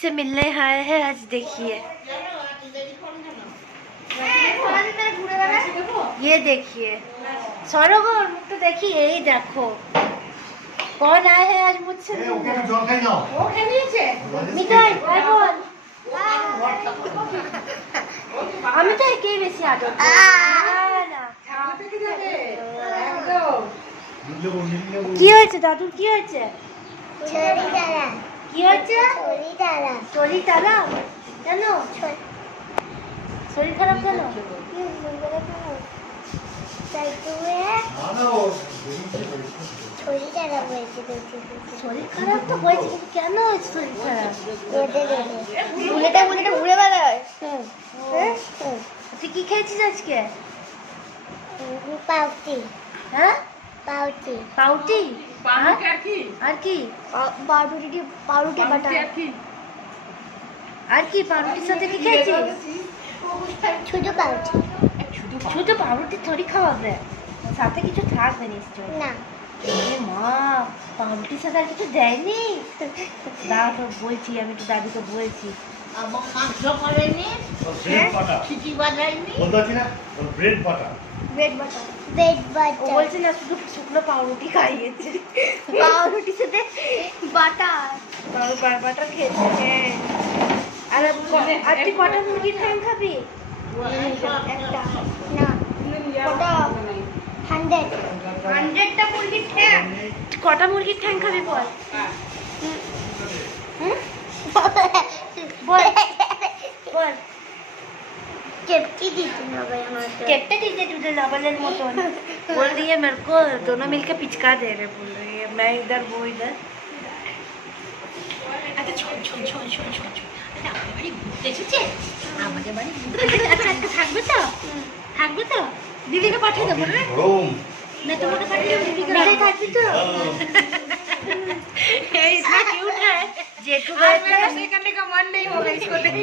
से मिलने आए हैं आज। देखिए ये देखिए सौरभ तो देखिए यही देखो कौन आए हैं आज मुझसे मिठाई भाई बोल আমি তো একেই বেশি আদর কি হয়েছে দাদু কি হয়েছে কি হয়েছে শরীর তারা কেন শরীর খারাপ কেন শরীর খারাপ তো হয়েছে কিন্তু কেন হয়েছে শরীর খারাপ ঘুরে বেড়ায় তুই কি খেয়েছিস আজকে পাউটি হ্যাঁ পাউটি পাউটি আর কি পাউরুটি পাউরুটি বাটা আর কি পাউরুটির সাথে কি খেয়েছিস ছোট পাউরুটি ছোট পাউরুটি থোড়ি খাওয়াবে সাথে কিছু থাকবে নিশ্চয় না মা পাউরুটির সাথে আর কিছু দেয়নি দাদা তো বলছি আমি তো দাদিকে বলছি মাংস করেনি খিচুড়ি বানায়নি বলছি না ব্রেড বাটার বলছি না শুধু শুকনো পাউরুটি খাইয়েছে পাউরুটির সাথে বাটার বাটার খেয়েছে হ্যাঁ আর তুই কটা মুরগির ঠ্যাং খাবি একটা না কটা 100টা মুরগির ঠ্যাং কটা মুরগির ঠ্যাং খাবি বল বল বল केप्टी दी ना भाई हमारे केप्टे दीजिए तुझे लवलन मोटोन बोल रही है मेरे को दोनों मिलके पिचका दे रहे बोल रही है मैं इधर वो इधर अच्छा छोड़ छोड़ छोड़ छोड़ छोड़ अच्छा हमारे बाड़ी घूमते छुचे हमारे बाड़ी अच्छा अच्छा থাকবে তো দিদিকে পাঠিয়ে দেব রে मैं तुम्हें पाठिए दीदी को থাকবি তো ये इतना क्यूट है जेठू गए थे ऐसे करने का मन नहीं होगा इसको देख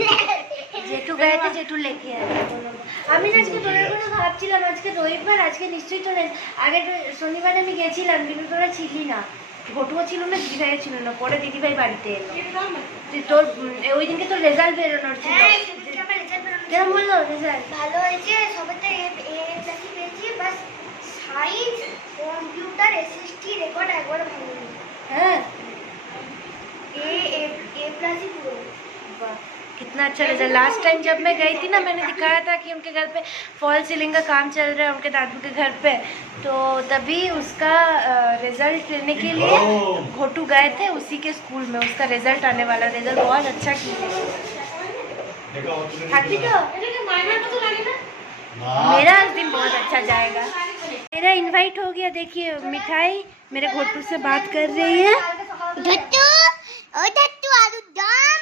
जेठू गए थे जेठू लेके आए আমি আজকে তোদের কথা ভাবছিলাম আজকে রবিবার আজকে নিশ্চয়ই তোরা আগে শনিবারে আমি গেছিলাম কিন্তু তোরা ছিলি না ঘটুয়া ছিল না দিদিভাই ছিল না পরে দিদিভাই বাড়িতে এলো তোর ওই দিনকে তোর রেজাল্ট বেরোনোর ছিল কেমন বললো রেজাল্ট ভালো হয়েছে সবেতে এ প্লাস পেয়েছি বাস সায়েন্স कंप्यूटर एसएसटी रिकॉर्ड একবার ভালো হ্যাঁ ए प्लस ही पूरा वाह कितना अच्छा रिजल्ट लास्ट टाइम जब मैं गई थी ना मैंने दिखाया था कि उनके घर पे फॉल सीलिंग का काम चल रहा है उनके दादू के घर पे तो तभी उसका रिजल्ट लेने के लिए घोटू गए थे उसी के स्कूल में उसका रिजल्ट आने वाला रिजल्ट बहुत अच्छा किया मेरा आज दिन बहुत अच्छा जाएगा मेरा इनवाइट हो गया देखिए मिठाई मेरे घोटू से बात कर रही है घोटू ओ घोटू आलू दम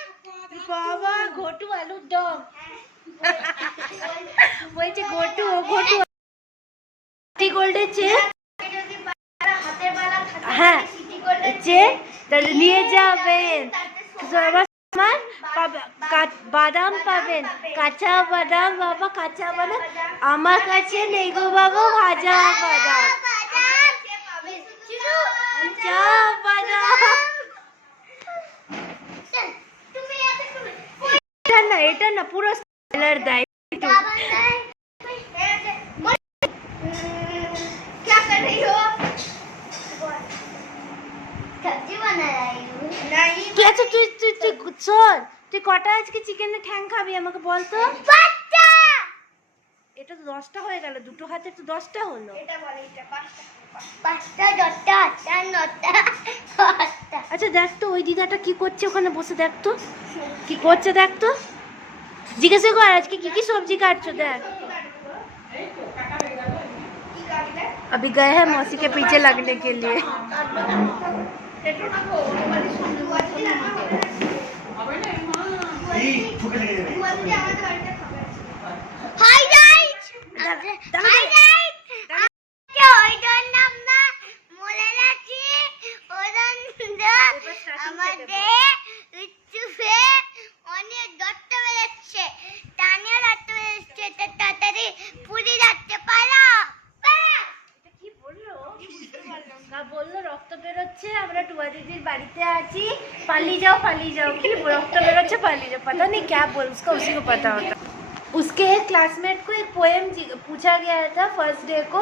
बाबा घोटू आलू दम বলছে ঘোটু ও ঘোটু সিটি গোল্ডের চেয়ে হ্যাঁ চেয়ে তাহলে নিয়ে যাবেন বাদাম পাবেন কাঁচা বাদাম বাবা কাঁচা বাদাম আমার কাছে নেই গো বাবা ভাজা বাদাম কাঁচা বাদাম এটা না পুরো স্পয়লার দেয় क्या कर रही हो सब्जी बना रही हूँ नहीं क्या तो तू শোন তুই কটা আজকে চিকেনের ঠ্যাং খাবি আমাকে বল তো পাঁচটা এটা তো 10টা হয়ে গেল দুটো হাতে তো 10টা হলো এটা বল এটা পাঁচটা 10টা 8টা 9টা 10টা আচ্ছা দেখ তো ওই দিদাটা কি করছে ওখানে বসে দেখ তো কি করছে দেখ তো জিজ্ঞাসা কর আজকে কি কি সবজি কাটছো দেখ अभी गए हैं मौसी के पीछे लगने के लिए बोल लो রক্ত বেরোচ্ছে, আমরা টুয়া দিদির বাড়িতে আছি। पाली जाओ कि रक्त बेरोচ্ছে पाली जाओ, पता नहीं क्या बोल, उसका उसी को पता होता। उसके एक क्लासमेट को एक पोएम पूछा गया था फर्स्ट डे को,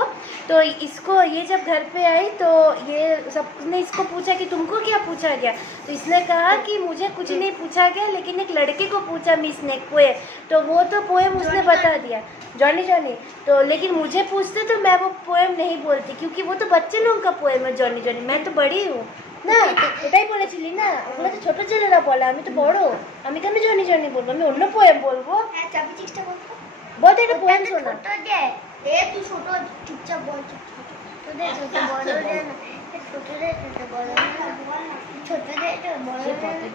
तो इसको ये जब घर पे आई तो ये सबने इसको पूछा कि तुमको क्या पूछा गया, तो इसने कहा कि मुझे कुछ नहीं पूछा गया, लेकिन एक लड़के को पूछा मिस ने पोएम, तो वो तो पोएम उसने बता दिया, जॉनी जॉनी, तो लेकिन मुझे पूछते तो मैं वो पोएम नहीं बोलती, क्योंकि वो तो बच्चे लोगों का पोएम है जॉनी जॉनी, मैं तो बड़ी हूँ না, এটাই বলেছিলি না, ওগুলো তো ছোট ছেলেরা বলে, আমি তো বড়, আমি কেন জনি জনি বলবো, আমি অন্য পোয়েম বলবো। হ্যাঁ চাবি চেষ্টা করবো, বল একটা পোয়েম শোনা। ছোট দে এ তুই ছোট চুপচাপ বল, ছোট দে ছোট বড় দে না, ছোট दे ছোট बड़ छोटे दे तो बड़।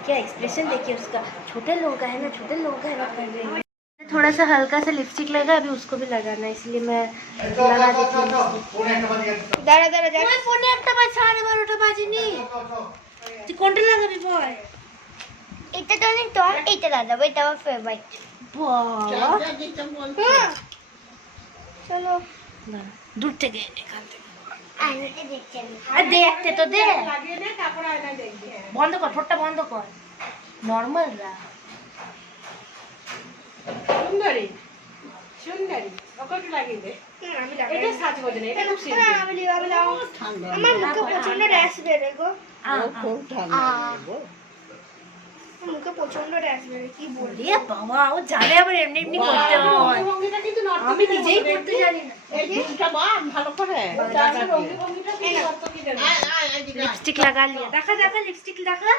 क्या एक्सप्रेशन देखिए उसका, छोटे लोगों का है ना, छोटे लोगों का है ना कर रही है। थोड़ा सा हल्का सा लिपस्टिक लगा, अभी उसको भी लगाना, इसलिए मैं लगा देती हूँ। दाঁড়া দাঁড়া যা, ওই ফোনে একটা বাজ, 12:30টা বাজেনি, তুই কোনটা লাগাবি বল? এটা তো নেই তো, এইটা লাগাবো, এটা আমার ফেভারিট। বাহ চলো দূর থেকে এখান থেকে আয়নাতে দেখছি আমি, আর দেখতে তো দে, লাগিয়ে নে তারপর আয়নায় দেখবি। বন্ধ কর, ঠোঁটটা বন্ধ কর, নরমাল রাখ। সুন্দরী সুন্দরী ওকে একটু লাগিয়ে দে, আমি লাগাই, এটা সাজবো না, এটা খুব সিম্পল। আমি লাগাবো, ঠান্ডা আমার মুখে প্রচন্ড র‍্যাশ বেরে গো, খুব ঠান্ডা গো, মুখে প্রচন্ড র‍্যাশ বেরে, কি বলি এ বাবা, ও জানে আবার এমনি এমনি করতে হয়, ভঙ্গিটা কিন্তু আমি নিজেই করতে জানি না, এই জিনিসটা বাম ভালো করে ভঙ্গিটা কি করতে কি জানি। লিপস্টিক লাগা লিয়া, দেখা দেখা লিপস্টিক লাগা,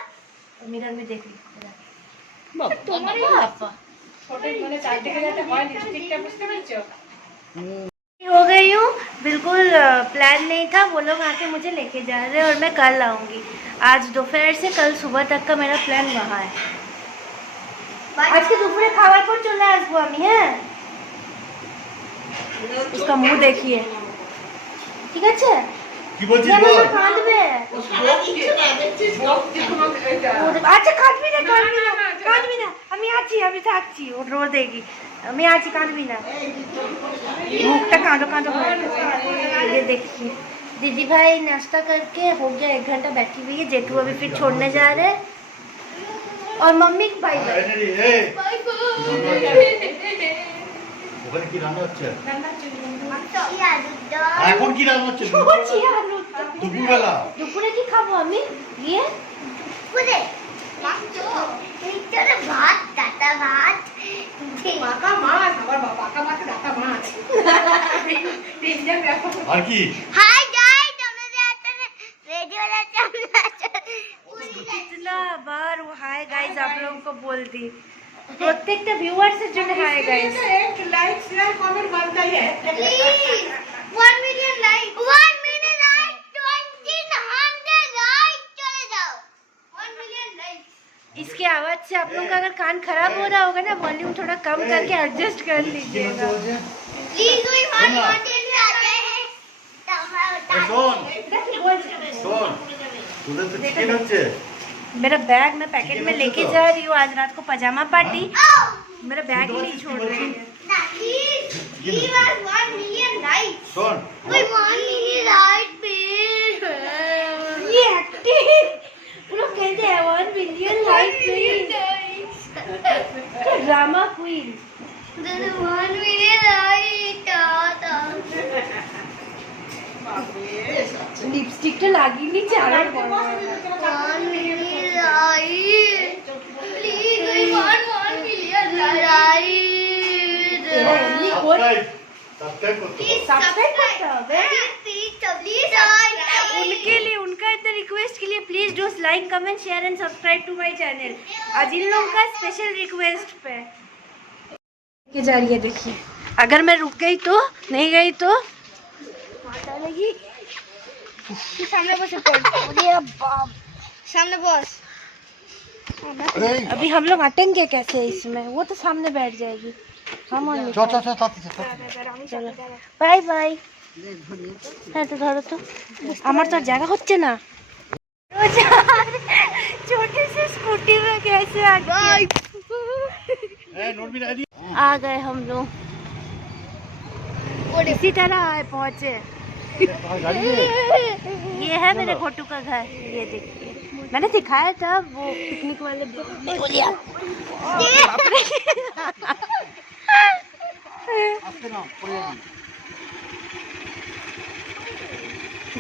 मिरर में देख ली बाबा, तुम्हारे बाबा छोटे मैंने चाहते के जाते হয় लिपस्टिकটা বুঝতে পারছো। हो गई हूँ, बिल्कुल प्लान नहीं था, वो लोग आके मुझे लेके जा रहे हैं और मैं कल आऊँगी, आज दोपहर से कल सुबह तक का मेरा प्लान वहाँ है। आज के दोपहर खावार पर चले आसबो আমি, হ্যাঁ उसका मुंह देखिए, ঠিক আছে কি বলছিস বল, কাঁদবে আচ্ছা, কাঁদবি না কাঁদবি না কাঁদবি না, আমি আছি, আমি থাকছি, ও রো দেগি, আমি আছি, কাঁদবি না, মুখটা কাঁদো কাঁদো ये देखिए दीदी भाई नाश्ता करके हो गया, 1 घंटा बैठी हुई है, जेठू अभी फिर छोड़ने जा रहे हैं, और मम्मी बाय बाय। ওখানে কি রান্না হচ্ছে? এখন কি রান্না হচ্ছে? দুপুরবেলা। দুপুরে কি খাবো আমি? গিয়ে দুপুরে ভাত, ডাটা ভাত, মাকা মাছ, আবার বাবা মাছ, ডাটা মাছ। আর কি? हाय गाइस, हमने आता है रेडियो वाला कितना बार वो हाय गाइस आप लोगों को बोल दी, প্রত্যেকটা ভিউয়ার্সের জন্য হাই গাইস, एक लाइक शेयर कमेंट बनता ही है, please 1 million like, 1 million like, 2000 like, चले जाओ 1 मिलियन लाइक। इसके आवाज से आप लोगों का अगर कान खराब हो रहा होगा ना, वॉल्यूम थोड़ा कम करके एडजस्ट कर लीजिएगा प्लीज। वही हाथ मारते हैं आ गए हैं, শোন শোন তোদের তো চিকেন হচ্ছে। मेरा बैग मैं पैकेट में लेके जा रही हूँ, आज रात को पजामा पार्टी, मेरा बैग ही नहीं छोड़ रही है। ये एक्टिंग पूरा कहते हैं 1 million like drama queen, 1 million like लिपस्टिकটা লাগিনি চারা उनके लिए, उनका इतना रिक्वेस्ट के लिए please do like comment share and subscribe to my channel. आज इन लोगों का स्पेशल रिक्वेस्ट पे के जा रही है, देखिए अगर मैं रुक गई तो, नहीं गई तो माता लगी। सामने बस सामने बस, अभी हम लोग अटेंगे कैसे इसमें, वो तो सामने बैठ जाएगी, हम चलो बाय बाय। হ্যাঁ তো ধরো তো, আমার তো জায়গা হচ্ছে না, छोटे से स्कूटी में कैसे आ गए हम लोग, इसी तरह आए पहुंचे, गाड़ी में ये है मेरे घोटू का घर, ये देखिए मैंने दिखाया था वो पिकनिक वाले बोलिया।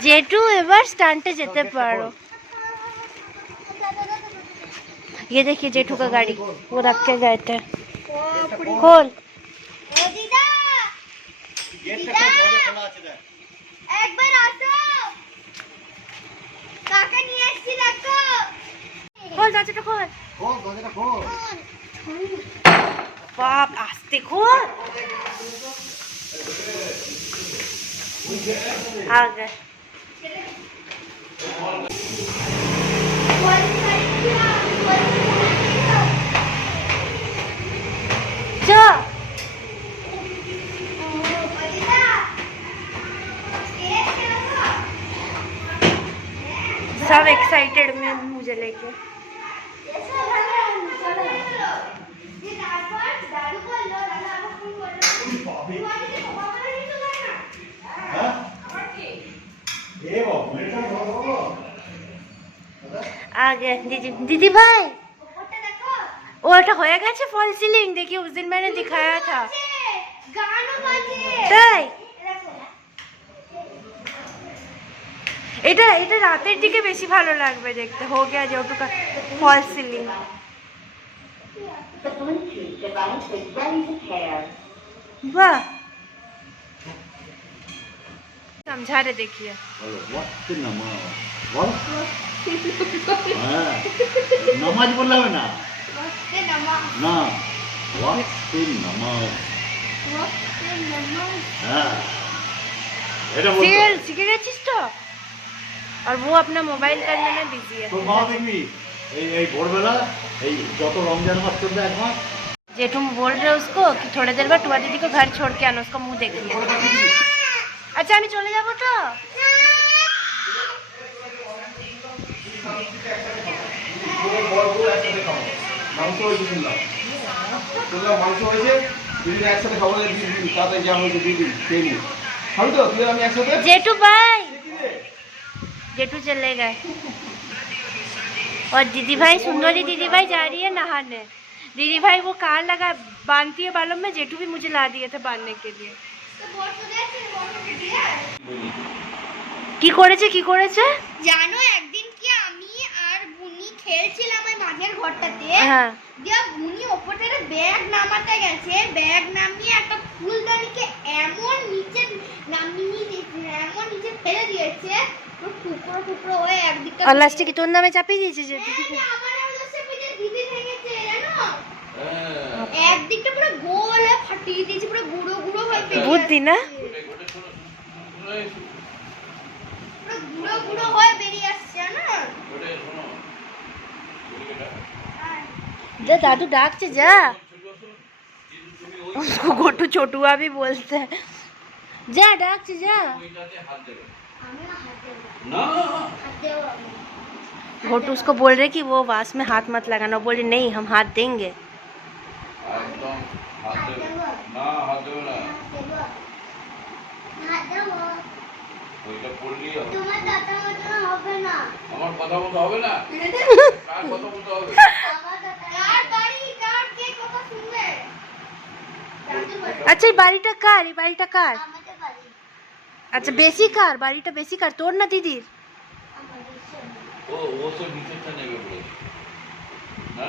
जेठू এবার স্টান্টে যেতে পারো। ये देखिए जेठू का गाड़ी वो रख के गए थे। खोल একবার আসো কাকা নিয়ে আসছি দেখো खोल दरजाটা खोल। दरजाটা खोल बाप आस्ते खोल। आ गए। जा सब एक्साइटेड में मुझे लेके। आ गए दीदी दीदी भाई ওটা হয়ে গেছে ফল সিলিং। देखिए उस दिन मैंने दिखाया था। তাই এটা এটা রাতের দিকে বেশি ভালো লাগবে দেখতে। हो गया जो का फॉल सीलिंग। वाह समझा रहे देखिए। নামাজ বললে হবে না না सीरियल सीखे গেছিস তো। और वो अपना मोबाइल करने में बिजी है। তো মা দেখবি এই ভোরবেলা এই যত রমজান মাস চলবে এক মাস जेठू बोल रहे उसको कि थोड़ी देर बाद टुआ दीदी को घर छोड़ के आना, उसका मुंह देखिए। अच्छा আমি চলে যাব তো। মাংস হয়েছে শুনলাম মাংস হয়েছে দুদিন একসাথে খাবো দিন তাতে যা হয়েছে দুদিন খেয়ে নি খাবি তো তুই আমি একসাথে जेठू भाई जेठू चले गए और दीदी भाई सुंदरी दीदी भाई जा रही है नहाने। दीदी भाई वो कार लगा बांधती है बालों में, जेठू भी मुझे ला दिए थे बांधने के लिए। কি করেছে কি করেছে জানো একদিন কি আমি আর বুনি খেলছিলাম ওই মাঝের ঘরটাতে। হ্যাঁ দিয়া বুনি ওপর থেকে ব্যাগ নামাতে গেছে, ব্যাগ নামিয়ে একটা ফুলদানিকে এমন নিচে নামিয়ে দিয়েছে, এমন নিচে ফেলে দিয়েছে পুরো টুকরো টুকরো হয়ে একদিকটা। और लास्टे की তোর নামে চাপিয়ে দিয়েছে যে আমার অবশ্যই বুঝে দিদি ভেঙেছে জানো, একদিকটা পুরো গোল হয়ে ফাটিয়ে দিয়েছে, পুরো গুঁড়ো গুঁড়ো হয়ে বেরিয়ে বুদ্ধি না। পুরো গুঁড়ো গুঁড়ো হয়ে বেরিয়ে আসছে জানো। जा दादू डाक से जा। उसको गोटू छोटुआ भी बोलते हैं। जा डाक से जा। घोटू उसको बोल रहे कि वो वास में हाथ मत लगाना, बोले नहीं हम हाथ देंगे। তোমার দাদা মতো হবে না, আমার কথা মতো হবে না কার কথা মতো হবে কার বাড়ি কার কে কথা শুনবে अच्छा ये বাড়িটা কার? এই বাড়িটা কার? আমাদের বাড়ি আচ্ছা বেশি কার? বাড়িটা বেশি কার, তোর না দিদির? ও সব নিচেটা নেবে বলেছে না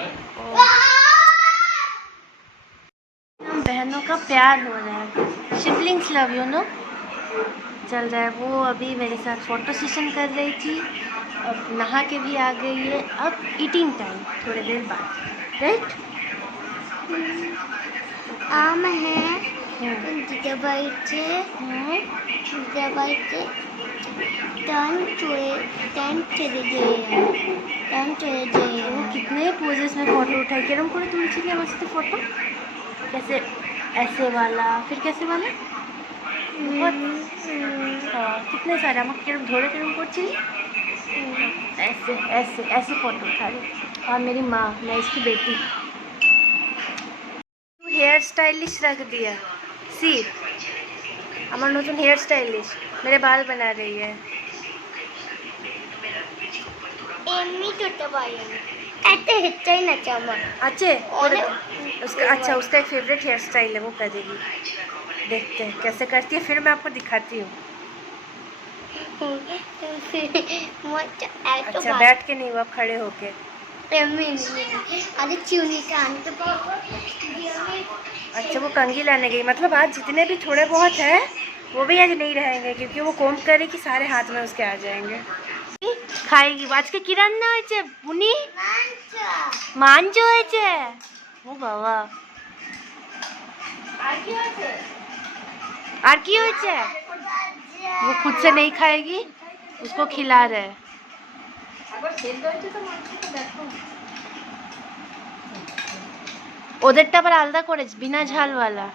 हम बहनों का प्यार हो रहा है, सिबलिंग्स लव यू नो चल रहा है। वो अभी मेरे साथ फोटो सेशन कर रही थी, अब नहा के भी आ गई है। अब ईटिंग टाइम थोड़ी देर बाद, राइट? आम है दिदे बाईचे टन चले गए वो कितने पोजेस में फोटो उठाई केरम করে তুলছিলি আমার সাথে फोटो? कैसे ऐसे वाला फिर कैसे वाला हाँ कितने सारे আমাকে কেরম ধরে কেরম করছিলি ऐसे ऐसे ऐसे फोटो उठा रही। और मेरी माँ, मैं इसकी बेटी। हेयर स्टाइलिश रख दिया सी আমার নতুন হেয়ার স্টাইলিশ मेरे बाल बना रही है। এমনি করতে পারি আমি এত হেচ্ছাই না আমার अच्छे অনেক उसका अच्छा उसका एक फेवरेट हेयर स्टाइल है, वो कर देगी। देखते हैं कैसे करती है, फिर मैं आपको दिखाती हूँ। अच्छा बैठ के नहीं, वो आप खड़े होके। अरे चूनी का आनते अच्छा वो कंघी लाने गई, मतलब आज जितने भी थोड़े बहुत हैं वो भी आज नहीं रहेंगे, क्योंकि वो कोम करेगी सारे हाथ में उसके आ जाएंगे। खाएगी आज के কি রান্না হয়েছে বুনি? মাংস হয়েছে। ও বাবা আর কি হয়েছে? वो खुद से नहीं खाएगी, उसको खिला रहे। ওদেরটা আবার আলাদা করে বিনা ঝালওয়ালা।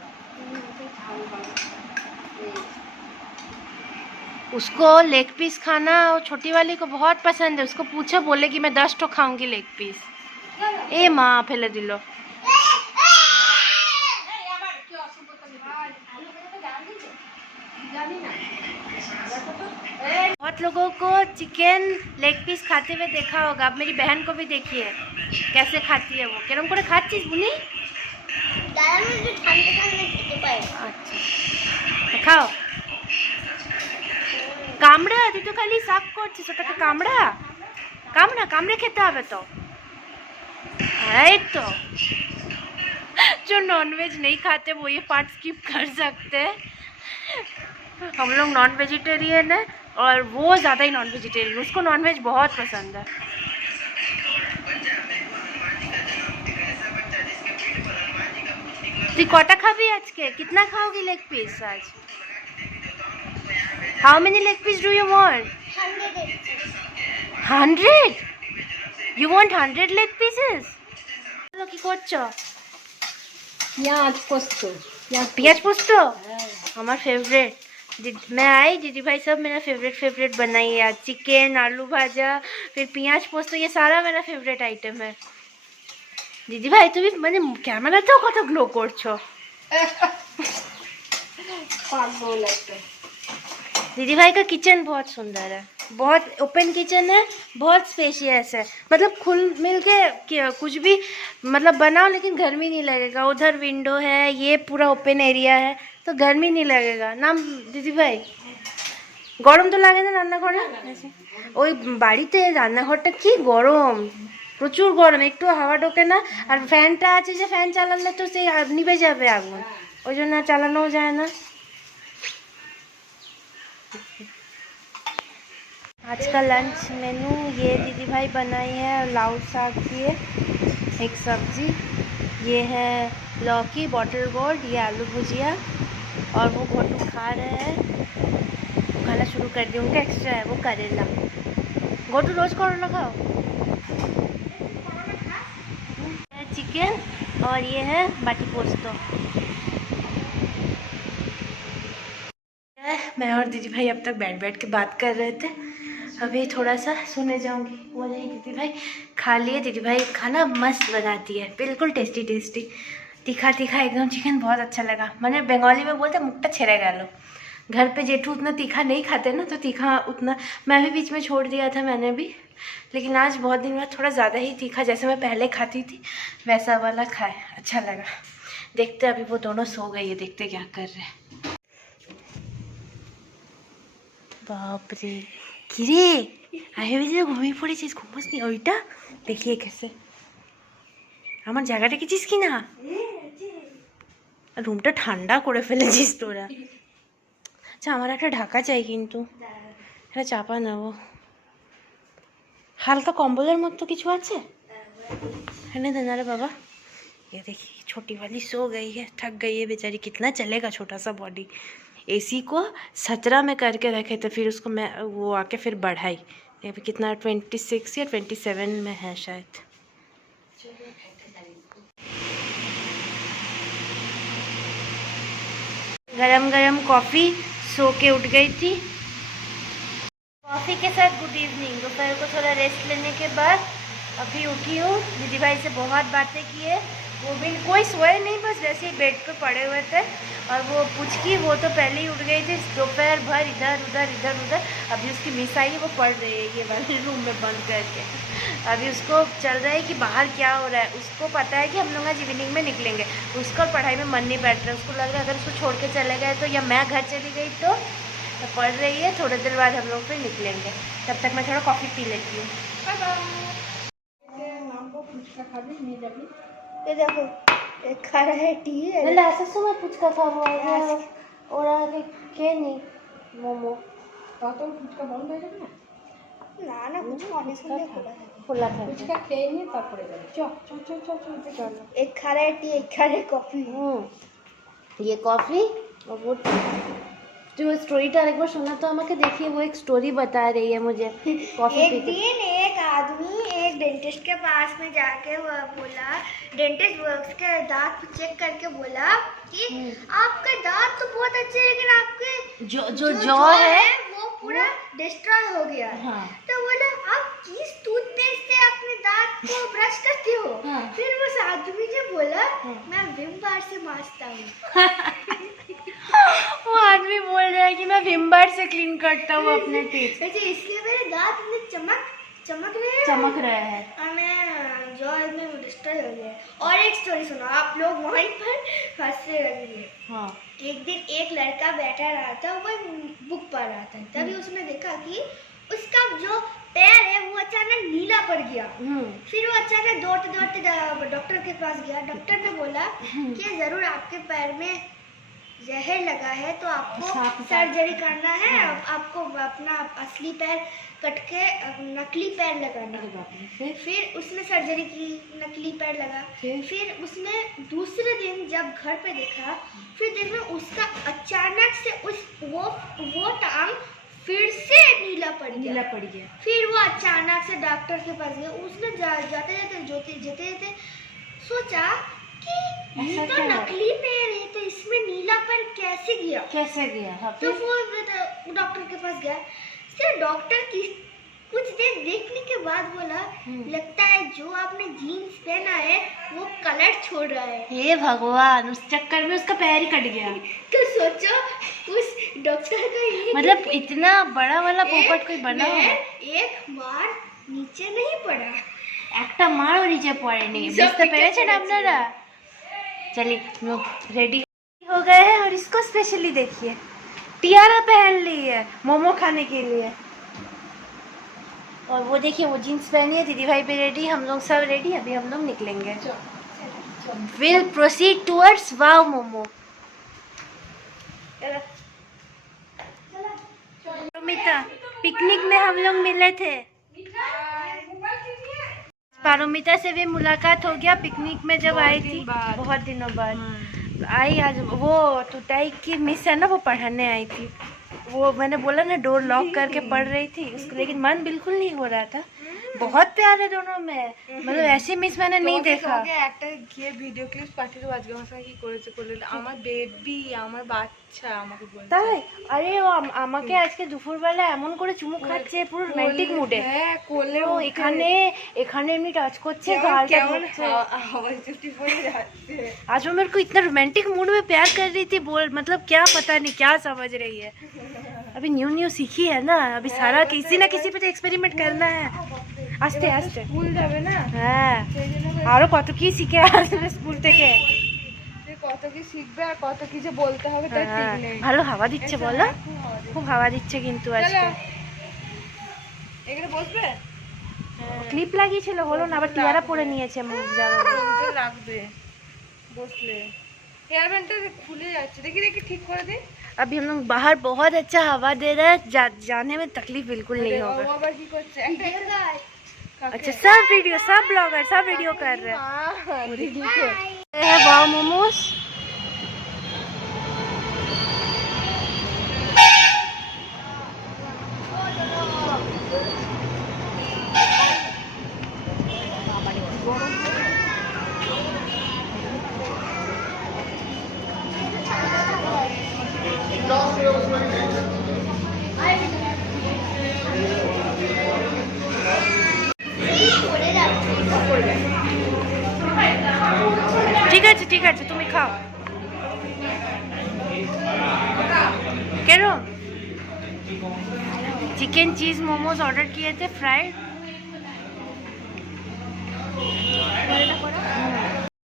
उसको लेग पीस खाना और छोटी वाली को बहुत पसंद है, उसको पूछो बोलेगी मैं 10 ठो खाऊंगी लेग पीस। ए माँ फेले दिलो। बहुत लोगों को चिकन लेग पीस खाते हुए देखा होगा, अब मेरी बहन को भी देखिए कैसे खाती है वो। केरम करे खाচ্ছিস बुनी? अच्छा खाओ। কামড়া, তুই তো খালি শাক করছিস, ওটাকে কামড়া কামড়া কামড়ে খেতে হবে তো। এই তো जो नॉनवेज नहीं खाते वो ये पार्ट स्किप कर सकते हैं। हम लोग नॉन वेजिटेरियन है और वो ज़्यादा ही नॉन वेजिटेरियन, उसको नॉनवेज बहुत पसंद है। তুই কটা খাবি আজকে? कितना खाओगी लेग पीस आज? How many leg piece do you want? 100? You want 100 leg pieces? বলো কি করছো? পেঁয়াজ পোস্ত प्याज पोस्त हमारा फेवरेट। मैं आई दीदी भाई सब मेरा फेवरेट बनाई है आज। चिकन, आलू भाजा, फिर प्याज पोस्त, ये सारा मेरा फेवरेट आइटम है। दीदी भाई তুমি মানে ক্যামেরাতেও কত গ্লো করছো। পাগল একটা दीदी भाई का किचन बहुत सुंदर है, बहुत ओपन किचन है, बहुत स्पेशियस है। मतलब खुल मिल के कुछ भी मतलब बनाओ लेकिन गर्मी नहीं लगेगा। उधर विंडो है, ये पूरा ओपन एरिया है तो गर्मी नहीं लगेगा ना दीदी भाई। गरम तो लागे ना রান্নাঘরে? ওই বাড়িতে রান্নাঘরটা কি গরম, প্রচুর গরম, একটু হাওয়া ঢোকে না। আর ফ্যানটা আছে যে ফ্যান চালালে তো সেই নিভে যাবে আগুন, ওই জন্য চালানোও যায় না। आज का लंच मेनू ये दीदी भाई बनाई है, लाउ साग की है, एक सब्जी, ये है लौकी बॉटल गोल्ड, ये आलू भुजिया, और वो घोटू खा रहे हैं। खाना शुरू कर दिया, उनका एक्स्ट्रा है वो करेला। घोटू रोज करेला खाओ। चिकन और ये है बाटी पोस्तो। मैं और दीदी भाई अब तक बैठ के बात कर रहे थे, अभी थोड़ा सा सोने जाऊंगी। वो नहीं दीदी भाई खा लिए, दीदी भाई खाना मस्त बनाती है, बिल्कुल टेस्टी तीखा एकदम। चिकन बहुत अच्छा लगा, मैंने बंगाली में बोलते मुक्ता छेड़े गलो। घर पे जेठू उतना तीखा नहीं खाते ना, तो तीखा उतना मैं भी बीच में छोड़ दिया था मैंने भी, लेकिन आज बहुत दिन बाद थोड़ा ज़्यादा ही तीखा जैसे मैं पहले खाती थी वैसा वाला खाए, अच्छा लगा। देखते अभी वो दोनों सो गई है, देखते क्या कर रहे हैं। बाप रे কিরে আমি ভেবেছি ঘুমিয়ে পড়েছিস, ঘুমোস নি? ওইটা দেখিয়ে গেছে আমার জায়গা দেখেছিস কি না? রুমটা ঠান্ডা করে ফেলেছিস তোরা। আচ্ছা আমার একটা ঢাকা চাই, কিন্তু একটা চাপা নেবো। হালকা কম্বলের মতো কিছু আছে এনে দেন। अरे बाबा ये देखिए छोटी वाली सो गई है, थक गई है बेचारी, कितना चलेगा छोटा सा बॉडी। एसी को 17 में करके रखे थे, फिर उसको मैं वो आके फिर बढ़ाई, अभी कितना 26 या 27 में है शायद। गरम कॉफ़ी सो के उठ गई थी। कॉफ़ी के साथ गुड इवनिंग। दोपहर को थोड़ा रेस्ट लेने के बाद अभी उठी हूँ। दीदी भाई से बहुत बातें की है, वो भी कोई सोए नहीं, बस वैसे ही बेड पे पड़े हुए थे। और वो पुचकी वो तो पहले ही उठ गई थी, दोपहर भर इधर उधर। अभी उसकी मिस आई है, वो पढ़ रही है ये वाले रूम में बंद करके। अभी उसको चल रहा है कि बाहर क्या हो रहा है। उसको पता है कि हम लोग आज इवनिंग में निकलेंगे, उसका पढ़ाई में मन नहीं बैठ रहा। उसको लग रहा है अगर उसको छोड़ के चले गए तो, या मैं घर चली गई तो पढ़ रही है। थोड़ी देर बाद हम लोग फिर निकलेंगे, तब तक मैं थोड़ा कॉफ़ी पी लेती हूँ। ये देखो एक खा रहा है टी है। नहीं ऐसा समय पुचका खाबो और आगे के नहीं मोमो না না कुछ खाने से नहीं खुला है। खुला था। খেয়ে নিয়ে তারপরে যাবে। চল। एक खा रहा है टी, एक खा रहा है कॉफी। ये कॉफ़ी और वो जो स्टोरीটা একবার শোনা তো আমাকে। देखिए वो एक स्टोरी बता रही है मुझे कॉफ़ी एक पी के। दिन एक आदमी एक डेंटिस्ट के पास में जाके वो बोला, डेंटिस्ट वर्क्स के दांत चेक करके बोला कि आपके दांत तो बहुत अच्छे हैं, लेकिन आपके जो है वो पूरा डिस्ट्रॉय हो गया। हाँ। तो बोला आप किस टूथपेस्ट से अपने दांत को ब्रश करते हो? हाँ। फिर उस आदमी ने बोला मैं विम बार से मांजता हूँ। वो आदमी बोल रहा है कि मैं विम बार से क्लीन करता हूँ अपने टीथ। वैसे इसलिए मेरे दांत इतने चमक रहे हैं। चमक रहा है। और मैं जो इसमें डिस्ट्रॉय हो गया। और एक स्टोरी सुनो, आप लोग वहीं पर हंसने लगेंगे। हाँ। एक दिन एक लड़का बैठा रहा था, वो बुक पढ़ रहा था। तभी उसने देखा कि उसका जो पैर है वो अचानक नीला पड़ गया। फिर वो अचानक दौड़ते डॉक्टर के पास गया। डॉक्टर ने बोला कि जरूर आपके पैर में जहर लगा है, तो आपको सर्जरी करना है। आपको अपना असली पैर कट के नकली पैर लगाना है। फिर उसने सर्जरी की, नकली पैर लगा। फिर उसने दूसरे दिन जब घर पे देखा, फिर देखा उसका अचानक से वो टांग फिर से नीला पड़ गया। फिर वो अचानक से डॉक्टर के पास गया। उसने जाते जाते सोचा कि ये तो नकली पैर है, तो इसमें नीला पैर कैसे गया? हाँ, तो वो डॉक्टर के पास गया। फिर डॉक्टर की कुछ देर देखने के बाद बोला, लगता है जो आपने जीन्स पहना है वो कलर छोड़ रहा है। हे भगवान, उस चक्कर में उसका पैर ही कट गया। तो सोचो उस डॉक्टर का ये मतलब इतना बड़ा वाला पोपट कोई बना हो। एक बार नीचे नहीं पड़ा। একটা মারও নিচে পড়েনি। বুঝতে পেরেছেন আপনারা? चलिए हम लोग रेडी हो गए हैं और इसको स्पेशली देखिए, टियारा पहन ली है मोमो खाने के लिए। और वो देखिए वो जीन्स पहनी है। दीदी भाई भी रेडी, हम लोग सब रेडी। अभी हम लोग निकलेंगे। Will proceed towards wow momo. Paromita, picnic में हम लोग मिले थे। पारोमिता से भी मुलाकात हो गया पिकनिक में जब आई थी, बहुत दिनों बाद आई। आज वो टुटाई की मिस है ना, वो पढ़ाने आई थी। वो मैंने बोला ना डोर लॉक करके पढ़ रही थी उसको, लेकिन मन बिल्कुल नहीं हो रहा था। बहुत प्यार है दोनों में, मतलब ऐसी मिस मैंने नहीं देखा। একটা গিয়ে ভিডিও ক্লিপ পাঠিয়ে দেবো আজকে আমার সঙ্গে কি করেছে করলে। আমার বেবি, আমার বাচ্চা আমাকে বলছে। তাই? আরে ও আমাকে আজকে দুপুরবেলা এমন করে চুমু খাচ্ছে, পুরো রোমান্টিক মুডে। হ্যাঁ কোলে ও এখানে এমনি টাচ করছে, গাল কেমন ধরছে। আওয়াজ চুপটি পড়ে যাচ্ছে। आज वो मेरे को इतना रोमांटिक मूड में प्यार कर रही थी, बोल मतलब क्या पता नहीं क्या समझ रही है। अभी न्यू सीखी है ना, अभी सारा किसी ना किसी पे तो एक्सपेरिमेंट करना है। आस्ते आस्ते স্কুল যাবে না, হ্যাঁ, আরো কত কি শিখে আসবে স্কুল থেকে। যে কত কি শিখবে আর কত কি যে বলতে হবে তার ঠিক নেই। ভালো হাওয়া দিচ্ছে বলো, খুব হাওয়া দিচ্ছে কিন্তু আজকে। এখানে বসবে? ক্লিপ লাগিয়েছিল হলো না, আবার টিয়ারা পরে নিয়েছে মুখ যাবে। সুন্দর লাগবে বসলে। হেয়ার ব্যান্ডটা খুলে যাচ্ছে, দেখি দেখি ঠিক করে দে। अभी हम लोग बाहर बहुत अच्छा हवा दे रहा है, जाने में तकलीफ बिल्कुल नहीं ও होगा। আবার কি করছে? একটা अच्छा सब ब्लॉगर सब वीडियो कर रहे हैं। वाव मोमोज। পড়ে যাচ্ছে। चिकन चीज मोमोज ऑर्डर किए थे फ्राइड।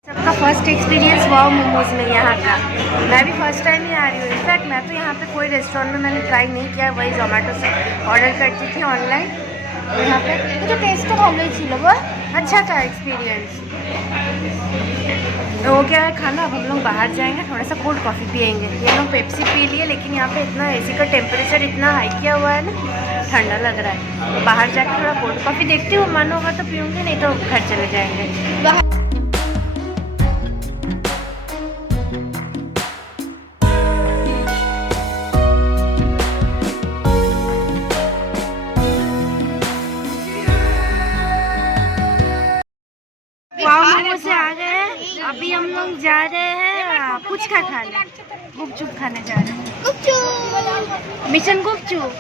सबका फर्स्ट एक्सपीरियंस वाओ मोमोज में यहाँ का। मैं भी फर्स्ट टाइम ही आ रही हूँ। इनफैक्ट मैं तो यहाँ पे कोई रेस्टोरेंट में मैंने ट्राई नहीं किया, वही जोमेटो से ऑर्डर करती थी ऑनलाइन। यहाँ पे तो टेस्ट तो भालो ही छिलो, वो अच्छा था एक्सपीरियंस। तो वो क्या है खाना, अब हम लोग बाहर जाएंगे, थोड़ा सा कोल्ड कॉफ़ी पियेंगे। ये लोग पेप्सी पी लिए, लेकिन यहाँ पे इतना एसी का टेम्परेचर इतना हाई किया हुआ है ना, ठंडा लग रहा है। तो बाहर जाके थोड़ा कोल्ड कॉफ़ी देखती हूँ, मन होगा तो पीऊँगी, नहीं तो घर चले जाएंगे। से आ गए हैं, अभी हम लोग जा रहे हैं पुचका खाने, गुपचुप खाने जा रहे हैं। गुपचुप मिशन गुपचुप।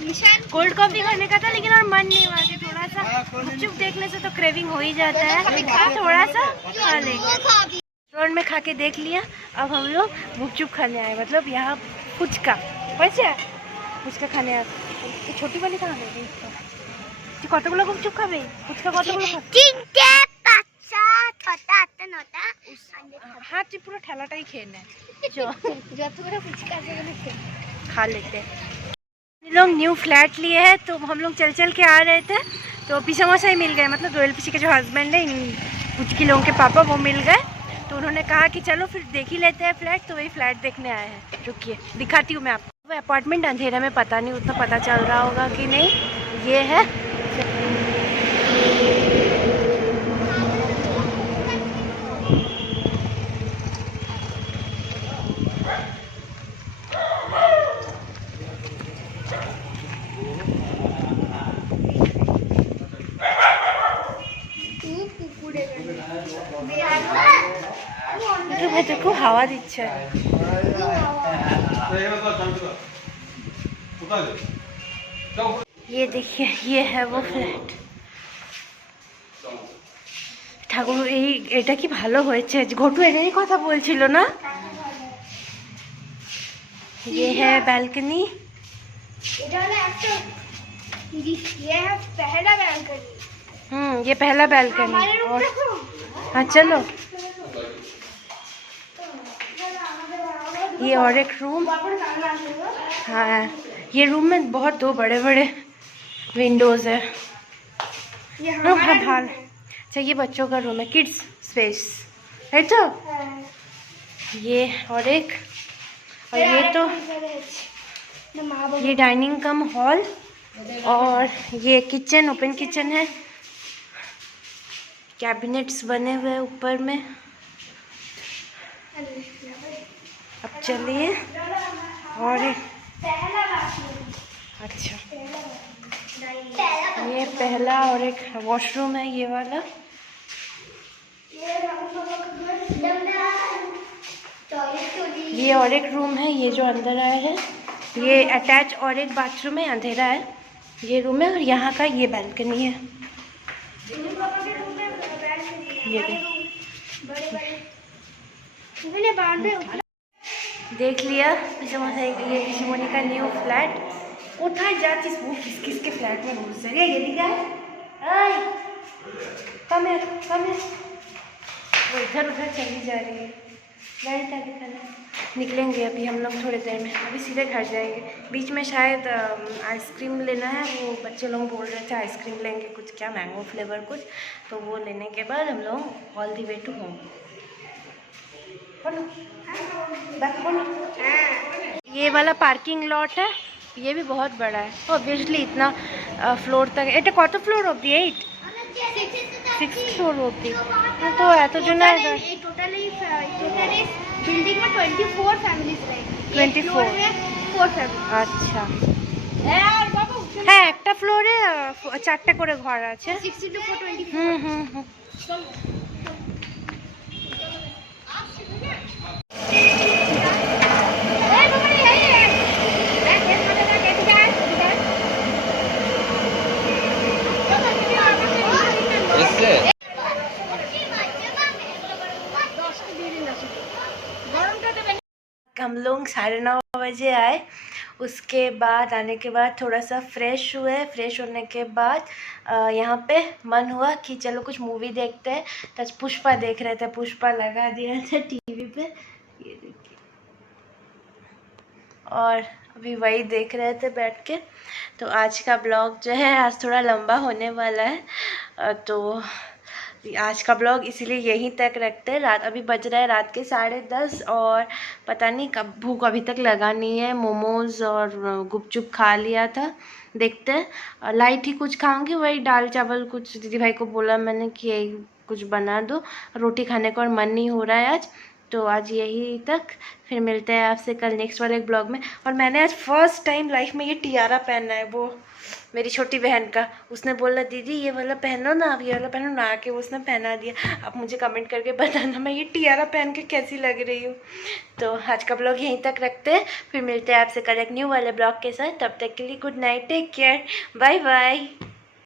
मिशन कोल्ड कॉफी खाने का था, लेकिन और मन नहीं हुआ कि थोड़ा सा गुपचुप देखने से तो क्रेविंग हो ही जाता है, थोड़ा सा खा लेंगे। रेस्टोरेंट में खा के देख लिया, अब हम लोग गुपचुप खाने आए, मतलब यहाँ पुचका पुचका खाने आए। छोटी वाली कहाँ गई? কতগুলো গুপচুপ খাবে? ফুচকা কতগুলো খাবে? তিনটে, পাঁচটা, ছটা, আটটা, নটা। हाँ तू पूरा ठेलाटा ही खेलना है। যতগুলো ফুচকা আছে ওগুলো খেয়ে खा लेते हैं। हम लोग न्यू फ्लैट लिए हैं, तो हम लोग चल चल के आ रहे थे, तो पीछे मौसा ही मिल गए, मतलब रोयल पीछे के जो हस्बैंड है कुछ की लोगों के पापा, वो मिल गए। तो उन्होंने कहा कि चलो फिर देख ही लेते हैं फ्लैट, तो वही फ्लैट देखने आए हैं। रुकिए दिखाती हूँ मैं आपको। वो अपार्टमेंट अंधेरे में पता नहीं उतना पता चल रहा होगा कि नहीं, ये है। খুব হাওয়া দিচ্ছে। ये देखिए, ये है वो फ्लैट। ঠাকুর এটা কি ভালো হয়েছে, ঘটু এটাই কথা বলছিল না। ये है बैल्कनी। এটা হলো একটা ये है पहला बैल्कनी। ये पहला बैल्कनी। और हाँ चलो, ये और एक रूम। हाँ ये रूम में बहुत दो बड़े बड़े विंडोज है। हाँ भाल। अच्छा ये बच्चों का रूम है, किड्स स्पेस है। तो ये और एक, और ये तो ये डाइनिंग कम हॉल, और ये किचन, ओपन किचन है, कैबिनेट्स बने हुए हैं ऊपर में। अब चलिए और अच्छा ये पहला, और एक वॉशरूम है ये वाला। ये और एक रूम है, ये जो अंदर आया है, ये अटैच और एक बाथरूम है, अंधेरा है ये रूम है। और यहाँ का ये बैल्कनी है। ये देख लिया ये ऋषिमणि का न्यू फ्लैट। उठा जाती वो किस किस के फ्लैट में घुस रही है। ये दिखा है, कम है वो इधर उधर चली जा रही है। गाड़ी का दिखाना, निकलेंगे अभी हम लोग थोड़ी देर में, अभी सीधे घर जाएंगे। बीच में शायद आइसक्रीम लेना है, वो बच्चे लोग बोल रहे थे आइसक्रीम लेंगे, कुछ क्या मैंगो फ्लेवर कुछ, तो वो लेने के बाद हम लोग all the way to home. ये वाला पार्किंग लॉट है, ये भी बहुत बड़ा है ऑब्वियसली, इतना फ्लोर तक। এটা কত ফ্লোর অবধি? 8 6 ফ্লোর অবধি। তো এত জন এই টোটালি বিল্ডিং में 24 फैमिलीज रहेंगे। 24 4 फैमिली। আচ্ছা হ্যাঁ, একটা ফ্লোরে 4টা করে ঘর আছে। 60 to 420। হুম हम लोग लोग 9:30 बजे आए। उसके बाद आने के बाद थोड़ा सा फ्रेश हुए। फ्रेश होने के बाद यहाँ पे मन हुआ कि चलो कुछ मूवी देखते हैं, तो आज पुष्पा देख रहे थे। पुष्पा लगा दिया था टीवी पे, ये देखिए, और अभी वही देख रहे थे बैठ के। तो आज का ब्लॉग जो है आज थोड़ा लंबा होने वाला है, तो आज का ब्लॉग इसीलिए यहीं तक रखते हैं। रात अभी बज रहा है रात के 10:30 और पता नहीं कब, भूख अभी तक लगा नहीं है। मोमोज़ और गुपचुप खा लिया था, देखते हैं। लाइट ही कुछ खाऊंगी, वही दाल चावल कुछ। दीदी भाई को बोला मैंने कि यही कुछ बना दो, रोटी खाने का और मन नहीं हो रहा है आज। तो आज यही तक, फिर मिलते हैं आपसे कल नेक्स्ट वाले ब्लॉग में। और मैंने आज फर्स्ट टाइम लाइफ में ये टियारा पहना है, वो मेरी छोटी बहन का। उसने बोला दीदी ये वाला पहनो ना, आप ये वाला पहनो ना, आके उसने पहना दिया। आप मुझे कमेंट करके बताना मैं ये टियारा पहन के कैसी लग रही हूँ। तो आज का ब्लॉग यहीं तक रखते हैं, फिर मिलते हैं आपसे कल एक न्यू वाले ब्लॉग के साथ। तब तक के लिए good night, take care, bye bye.